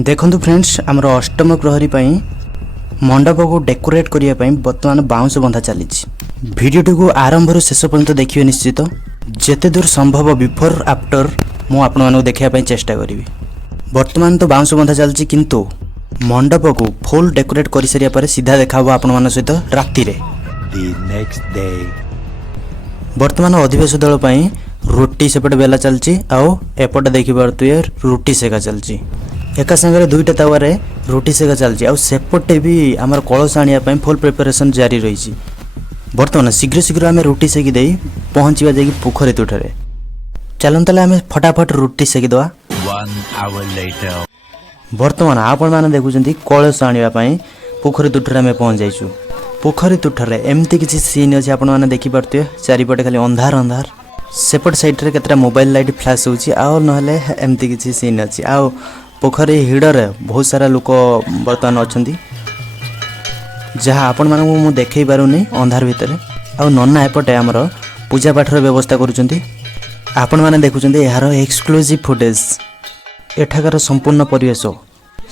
देखंतु फ्रेंड्स आमर अष्टम प्रहरी मंडप को डेकोरेट करने बर्तमान बाउंस बंधा चली भिडियो को आरंभ शेष पर्यंत देखिए निश्चित जेते दूर संभव बिफोर आफ्टर मु आपण मानक देखापी चेष्टा करी। बर्तमान तो बाउंस बंधा चलती किंतु मंडप को फुल डेकोरेट कर सारिया पर सीधा देखा आपण मान सहित राति रे। बर्तमान अधिवेश दल रोटी सेपटे बेला चलची आउ एपटे देखि पारतुए रोटी सेका चलची एका संगे दुईटा तावारे रोटी सेका चलची आउ सेपटे भी आमर कलश आनिया पई फुल प्रिपरेशन जारी रही। बर्तमान शीघ्र शीघ्र आम रोटी सेकी दे पहुँचा जाकि पोखरी तुठरे चलते आम फटाफट रोटी सेकी दवा। बर्तमान आपण मैंने देखुं कलश आने पोखरी तुठरे आम पहुँच जाइचु। पोखरी तुठरे एमती किसी सीन अच्छे आपण मैंने देखिपे चारिपटे खाली अंधार अंधार सेपट साइड रे केतरा मोबाइल लाइट फ्लैश होची आउ नहले एमती किसी सीन अच्छी आउ पोखरी हिड़े बहुत सारा लोक बर्तमान अच्छी जहाँ आपण मानू मु देखई पारुनी अंधार भितर आउ नन्ना एपटे आमर पूजा पाठर व्यवस्था करुचंती। आपण माने देखुचंती यार एक्सक्लूसिव फुटेज एठाकार संपूर्ण परिवेश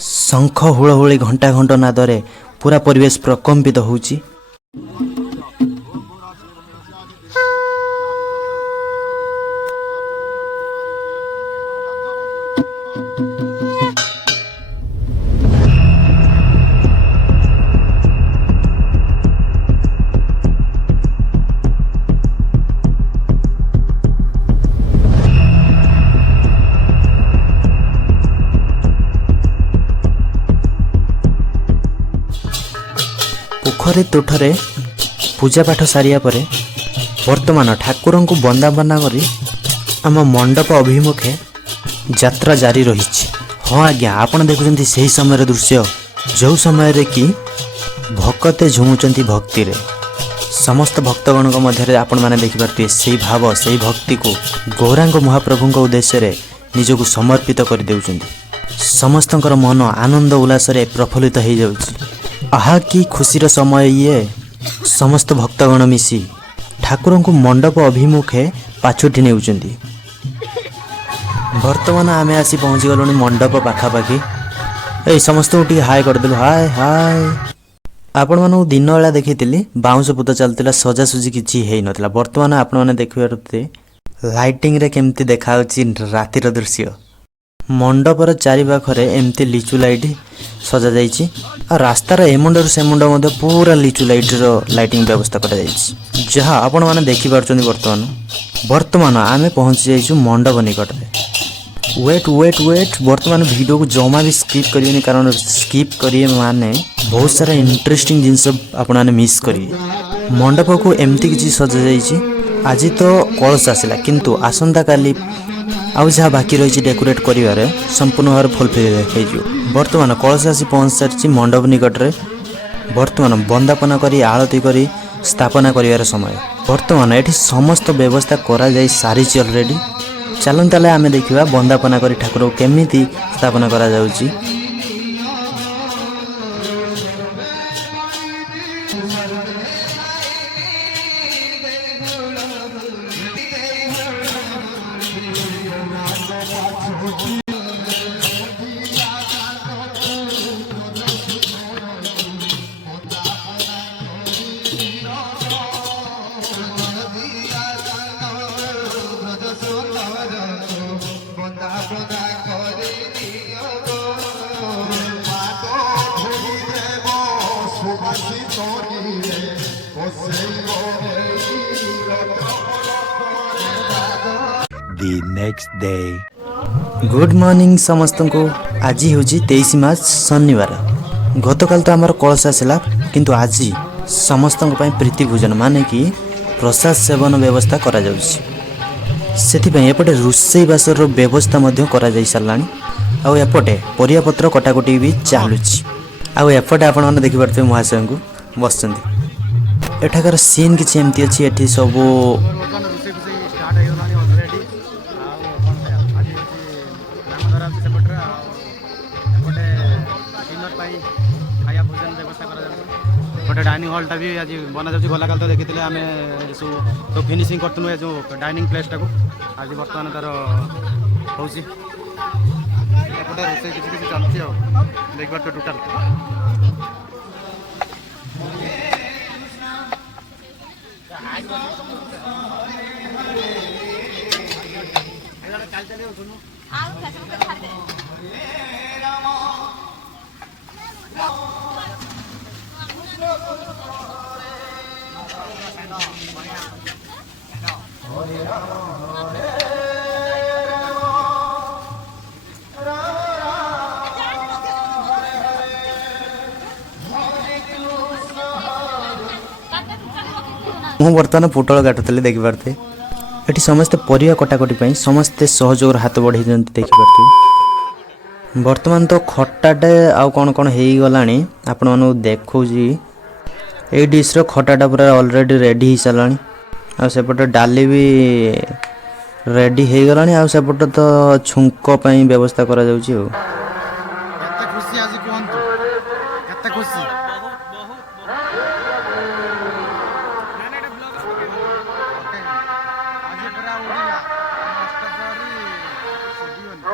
शंख हुलहुली घंटा घंटा नादरे पूरा परिवेश प्रकम्पित होची। पोखरी तुठरे पूजा पाठ सारिया परे वर्तमान ठाकुर को बंदाबना करी आम मंडप अभिमुखे यात्रा जारी रही। हाँ आज्ञा आपण देखुं से समय दृश्य जो समय रे कि भक्ते झुमुचंती भक्ति रे समस्त भक्तगण मध्य आपण मैंने देखिपारे से भाव से भक्ति को गौरांग महाप्रभु उद्देश्य रे निजको समर्पित कर देउचंती। समस्तंकर मन आनंद उल्लास रे प्रफुल्लित हो जाउची। आहा कि खुशीर समय ये समस्त भक्तगण मिसी ठाकुर को मंडप अभिमुखे पाछुटी नेउचंती। वर्तमान आमे आसी पहुँची गलुनी मंडप पाखापाखि ए समस्त हाय करदेलु हाय हाय। आपण मानू दिन बेला देखी बाउंस पुत चलता सजासुजी किसी है नथिला। वर्तमान आपण माने देखिबारे लाइटिंग रे केमती देखाउची रातिर दृश्य मंडपर चारि पाखरे एमती लिचु लाइट सजा जाइछि आ रास्तार एमुंडर से मुंड मध्य पूरा लिचु लाइट रो लाइटिंग व्यवस्था करा जाइछि जहाँ आपण माने देखि पारछन्ती। वर्तमान आमे पहुँची जाइछु मंडप निकट रे। वेट वेट वेट वर्तमान वीडियो को जमा भी स्किप करियनि कारण स्किप करिए माने बहुत सारा इंटरेस्टिंग जिनस आपण माने मिस करिए। मंडप को एमती किछि सजा जाइछि। आज तो कलश आसिला किंतु आसंता काली आउ जहाँ बाकी रही डेकोरेट कर संपूर्ण भाव फुलफिल हो। बर्तमान कलश आसी पहुँच सारी मंडप निकट रे। बर्तमान बंदापना करी आरती करी स्थापना कर समय बर्तमान ये समस्त व्यवस्था करा जाई सारी अलरेडी। चलते आम देखा बंदापना करी ठाकुर केमिति स्थापना करा जाउची। The next day. Good morning समस्त को। आज हूँ 23 मार्च शनिवार। गतकाल तो आमर कलश आसला किंतु आज समस्त प्रीति भोजन माने कि प्रसाद सेवन व्यवस्था करा जाउछि। सेथिपई एपटे रोषेई बासर व्यवस्था मध्य करा जाई सारलानी आउ एपटे परिया पत्र कटाकटी भी चालुछि। आउ एपटे आपण माने देखि पारते महाशय को बसचंती। एठाकर सीन किछि एमती अछि एठी सबो डाइनिंग हॉल टा भी आज बना जाउछि। गला काल तो देखिथिले आमे तो फिनिशिंग करतनु जो डाइनिंग प्लेस टा को आज वर्तमान तार होउछि। ଏପଟେ ରୋଷେଇ କିଛି କିଛି ଚାଲିଛି ଆଉ ଦେଖିପାରୁଛ ଟୋଟାଲ। ମୁଁ ବର୍ତ୍ତମାନ ପୋଟଳ କାଟୁଥିଲି ଦେଖିପାରୁଥିବେ। ଏଠି ସମସ୍ତେ ପରିବା କଟାକଟି ପାଇଁ ସମସ୍ତେ ସହଯୋଗର ହାତ ବଢ଼େଇଛନ୍ତି ଦେଖିପାରୁଥିବେ। ବର୍ତ୍ତମାନ ତ ଖଟାଟେ ଆଉ କ'ଣ କ'ଣ ହେଇଗଲାଣି ଆପଣମାନଙ୍କୁ ଦେଖାଉଛି। ଏଇ ଡିଶ୍ର ଖଟାଟା ପୁରା ଅଲରେଡ଼ି ରେଡ଼ି ହେଇସାରିଲାଣି। ଆଉ ସେପଟେ ଡାଲି ବି ରେଡ଼ି ହେଇଗଲାଣି। ଆଉ ସେପଟେ ତ ଛୁଙ୍କ ପାଇଁ ବ୍ୟବସ୍ଥା କରାଯାଉଛି ଆଉ। କେତେ ଖୁସି ଆଜି କୁହନ୍ତୁ, କେତେ ଖୁସି। ଆଜି ପୁରା ଉଡ଼ିଲା ଅଷ୍ଟପ୍ରହରୀ ଶୁଭିବନି।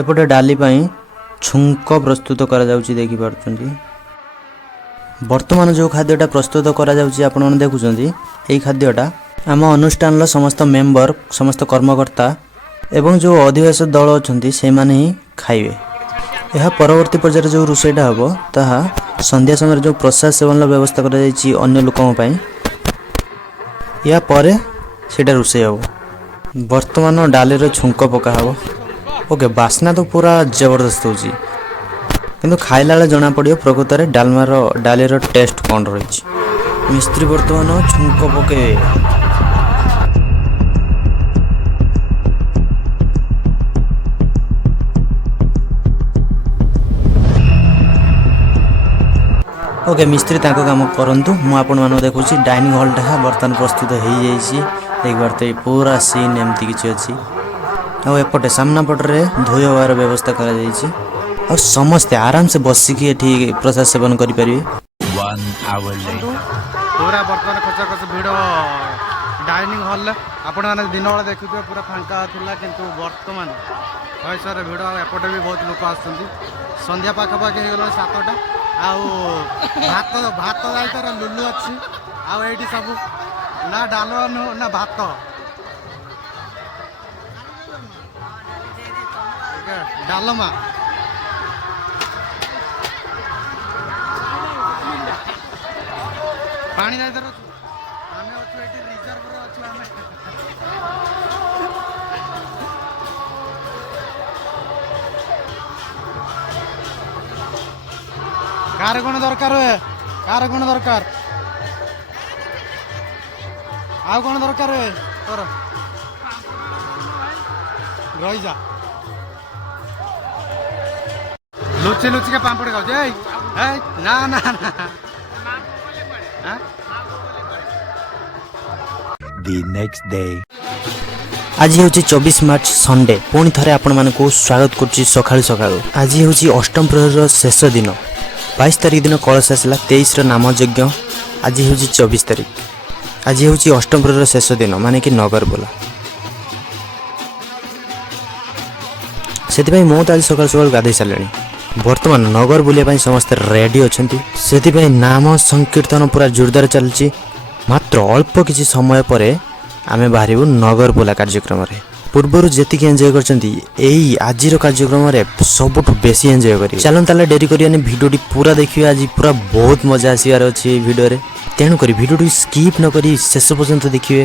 ଏପଟେ ଡାଲି ପାଇଁ ଛୁଙ୍କ ପ୍ରସ୍ତୁତ କରାଯାଉଛି ଦେଖିପାରୁଛନ୍ତି। ବର୍ତ୍ତମାନ ଯେଉଁ ଖାଦ୍ୟଟା ପ୍ରସ୍ତୁତ କରାଯାଉଛି ଆପଣମାନେ ଦେଖୁଛନ୍ତି, ଏହି ଖାଦ୍ୟଟା ଆମ ଅନୁଷ୍ଠାନର ସମସ୍ତ ମେମ୍ବର, ସମସ୍ତ କର୍ମକର୍ତ୍ତା ଏବଂ ଯେଉଁ ଅଧିବାସୀ ଦଳ ଅଛନ୍ତି ସେମାନେ ହିଁ ଖାଇବେ। ଏହା ପରବର୍ତ୍ତୀ ପର୍ଯ୍ୟାୟରେ ଯେଉଁ ରୋଷେଇଟା ହେବ ତାହା ସନ୍ଧ୍ୟା ସମୟରେ ଯେଉଁ ପ୍ରସାଦ ସେବନର ବ୍ୟବସ୍ଥା କରାଯାଇଛି ଅନ୍ୟ ଲୋକଙ୍କ ପାଇଁ, ଏହା ପରେ ସେଇଟା ରୋଷେଇ ହେବ। ବର୍ତ୍ତମାନ ଡାଲିର ଛୁଙ୍କ ପକା ହେବ। ଓକେ, ବାସ୍ନା ତ ପୁରା ଜବରଦସ୍ତ ହେଉଛି, କିନ୍ତୁ ଖାଇଲା ବେଳେ ଜଣାପଡ଼ିବ ପ୍ରକୃତରେ ଡାଲିର ଟେଷ୍ଟ କ'ଣ ରହିଛି। ମିସ୍ତ୍ରୀ ବର୍ତ୍ତମାନ ଛୁଙ୍କ ପକାଇବେ। ଓକେ, ମିସ୍ତ୍ରୀ ତାଙ୍କ କାମ କରନ୍ତୁ। ମୁଁ ଆପଣମାନଙ୍କୁ ଦେଖୁଛି ଡାଇନିଂ ହଲ୍ଟା ବର୍ତ୍ତମାନ ପ୍ରସ୍ତୁତ ହେଇଯାଇଛି ଦେଖିପାରୁଥିବେ। ପୁରା ସିନ୍ ଏମିତି କିଛି ଅଛି। ଆଉ ଏପଟେ ସାମ୍ନା ପଟରେ ଧୋଇ ହେବାର ବ୍ୟବସ୍ଥା କରାଯାଇଛି। ଆଉ ସମସ୍ତେ ଆରାମସେ ବସିକି ଏଠି ପ୍ରସାଦ ସେବନ କରିପାରିବେ। 1 hour later. ପୁରା ବର୍ତ୍ତମାନ ଖଚ ଭିଡ଼ ଡାଇନିଂ ହଲ୍ରେ। ଆପଣମାନେ ଦିନବେଳେ ଦେଖୁଥିବେ ପୁରା ଫାଙ୍କା ଥିଲା, କିନ୍ତୁ ବର୍ତ୍ତମାନ ଶହେ ଭିଡ଼। ଆଉ ଏପଟେ ବି ବହୁତ ଲୋକ ଆସୁଛନ୍ତି। ସନ୍ଧ୍ୟା ପାଖାପାଖି ହେଇଗଲାଣି 7ଟା। ଆଉ ଭାତ ଯାଇତାର ଲୁଲୁ ଅଛି। ଆଉ ଏଇଠି ସବୁ ନା ଡାଲମା ନୁହଁ ନା ଭାତ, ଡାଲମା। ପାଣି ଯାଇତାର ଆମେ ଅଛୁ ଏଠି ରିଜର୍ଭରେ ଅଛୁ ଆମେ। କାହାର କ'ଣ ଦରକାର ହୁଏ, କାହାର କ'ଣ ଦରକାର, ଆଉ କ'ଣ ଦରକାର ହୁଏ ତୋର ରହିଯା। ଲୁଚି ଲୁଚିକା ପାମ୍ପଡ଼ ଖାଉଛି। ଏଇ ନା ନା ନା। The next day. ଆଜି ହେଉଛି 24 ମାର୍ଚ୍ଚ ସଣ୍ଡେ। ପୁଣି ଥରେ ଆପଣମାନଙ୍କୁ ସ୍ୱାଗତ କରୁଛି ସକାଳୁ ସକାଳୁ। ଆଜି ହେଉଛି ଅଷ୍ଟମ ପ୍ରହରୀର ଶେଷ ଦିନ। 22 ତାରିଖ ଦିନ କଳସ ଆସିଲା, 23ର ନାମଯଜ୍ଞ। ଆଜି ହେଉଛି 24 ତାରିଖ। ଆଜି ହେଉଛି ଅଷ୍ଟମ ପ୍ରହରୀର ଶେଷ ଦିନ, ମାନେ କି ନଗର ବୋଲା। ସେଥିପାଇଁ ମୁଁ ତ ଆଜି ସକାଳୁ ସକାଳୁ ଗାଧୋଇ ସାରିଲିଣି। ବର୍ତ୍ତମାନ ନଗର ବୁଲିବା ପାଇଁ ସମସ୍ତେ ରେଡ଼ି ଅଛନ୍ତି। ସେଥିପାଇଁ ନାମ ସଂକୀର୍ତ୍ତନ ପୁରା ଜୋରଦାର ଚାଲିଛି। ମାତ୍ର ଅଳ୍ପ କିଛି ସମୟ ପରେ ଆମେ ବାହାରିବୁ ନଗର ବୁଲା କାର୍ଯ୍ୟକ୍ରମରେ। ପୂର୍ବରୁ ଯେତିକି ଏନ୍ଜୟ କରିଛନ୍ତି, ଏଇ ଆଜିର କାର୍ଯ୍ୟକ୍ରମରେ ସବୁଠୁ ବେଶୀ ଏନ୍ଜୟ କରିବେ। ଚାଲନ୍ତୁ ତାହେଲେ ଡେରି କରିବାନି, ଭିଡ଼ିଓଟି ପୁରା ଦେଖିବେ। ଆଜି ପୁରା ବହୁତ ମଜା ଆସିବାର ଅଛି ଏଇ ଭିଡ଼ିଓରେ। ତେଣୁକରି ଭିଡ଼ିଓଟି ସ୍କିପ୍ ନ କରି ଶେଷ ପର୍ଯ୍ୟନ୍ତ ଦେଖିବେ।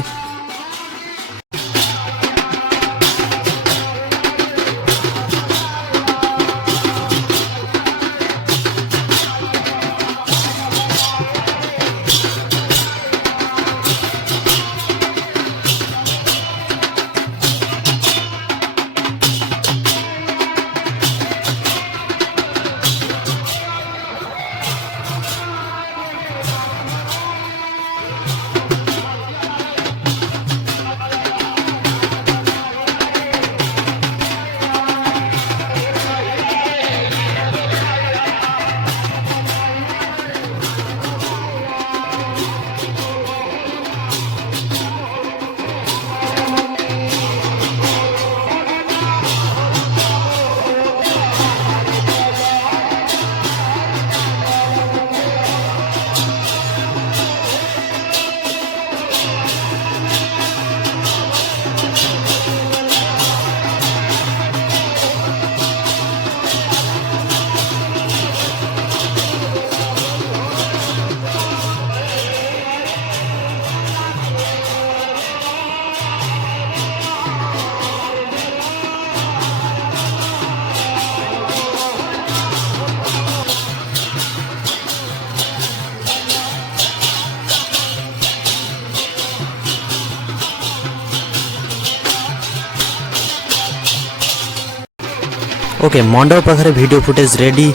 ओके मंडप पाखे वीडियो फुटेज रेडी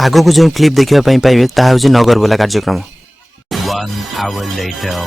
आगो को जो क्लिप देखिबा पई पाइबे ता होची नगर बोला कार्यक्रम 1 hour later.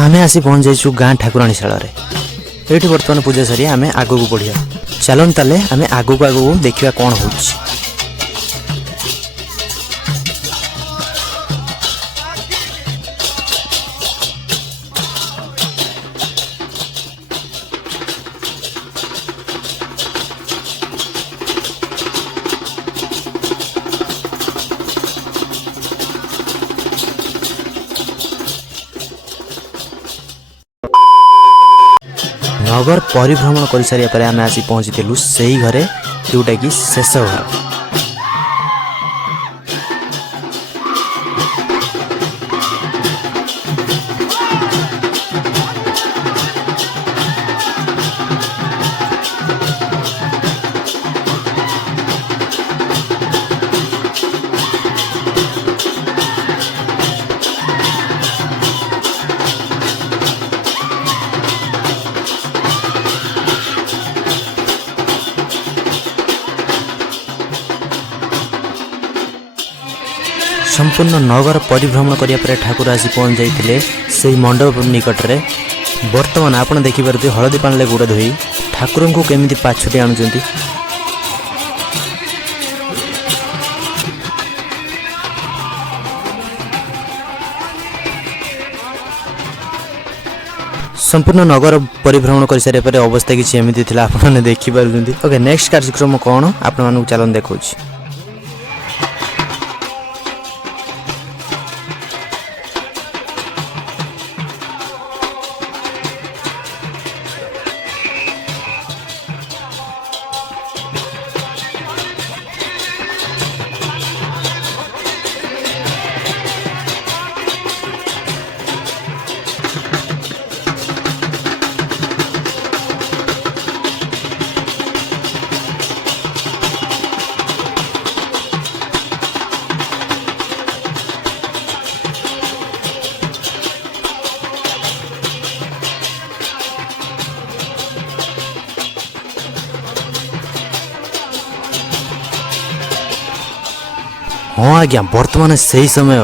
आमे आसी पहुँच जाइछु गाँ ठाकुराणी शाला रे एठी वर्तमान पूजा सरी आमे आगो को बढ़िया चलन ताले आमे आगो को देखिबा कोन होछि नगर परिभ्रमण कर सारिया पर आमे आसी पहुँची से ही घरे जोटा कि शेष घर संपूर्ण नगर परिभ्रमण करिया पर ठाकुर आसी पहुँच जाइथिले से मंडप निकट रे वर्तमान आपण देखि परते हळदी पाणले गुड़ धोई ठाकुर को केमिति पाछुटी आणुचंती संपूर्ण नगर परिभ्रमण कर सारे पर अवस्था किछि एमिति थिला आपण देखि पारुचंती ओके नेक्स्ट कार्यक्रम कोन आपण मानु चलन देखौछि हाँ आज्ञा वर्तमान से समय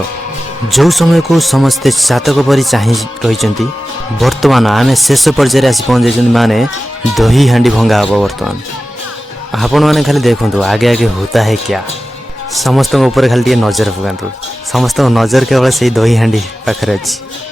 जो समय को समस्ते चातक परी चाह रही वर्तमान आम शेष पर्यायर आसी पहुँच जाइए माने दही हांडी भंगा हम वर्तमान आपण मैंने खाली देखु आगे आगे होता है क्या समस्त ऊपर खाली नजर पकातु समस्त नजर केवल से दही हांडी पाखे अच्छी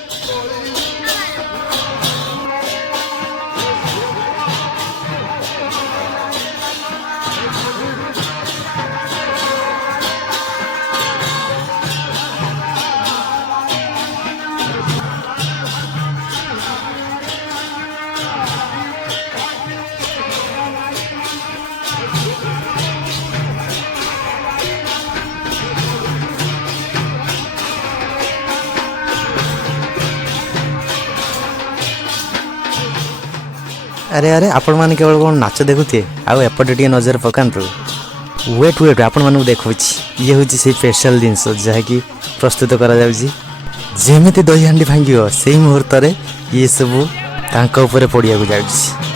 अरे अरे आपण मैंने केवल कौन नाच देखुए आउ एपटे टे नजर पकातु वेट वेट आपण मानू देखु ये हूँ से स्पेशल जिनस जहाँकि प्रस्तुत करा जमी दही हांडी भांग से मुहूर्त ये सब पड़िया को जाऊँगी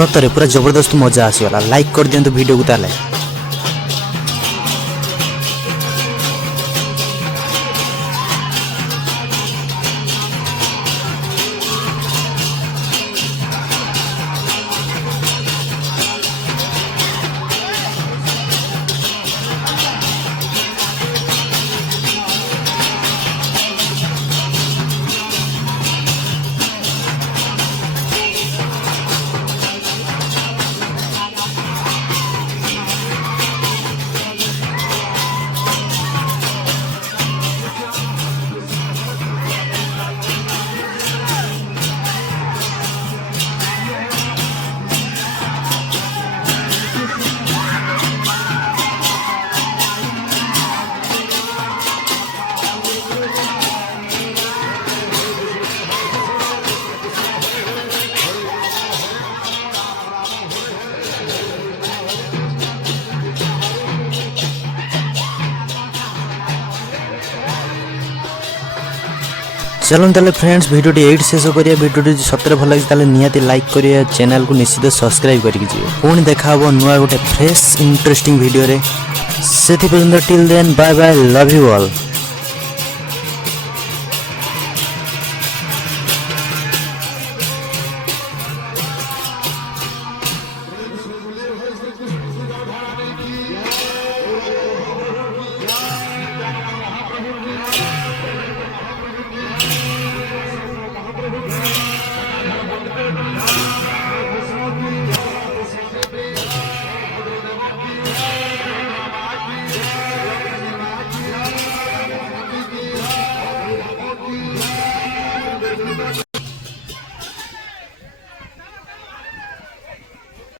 सतरे पूरा जबरदस्त मजा आसीगला लाइक कर दियंतु वीडियो को ताले चलो ताले फ्रेंड्स वीडियो टी 8 शेष करिया वीडियो टी सतरे भल लगी ताले निहाती लाइक करिया चैनल को निश्चित सब्सक्राइब करके जीवे पुणी देखा हबो नुआ गोटे फ्रेश इंटरेस्टिंग वीडियो रे सेथि पर्यंत till then bye bye love you all.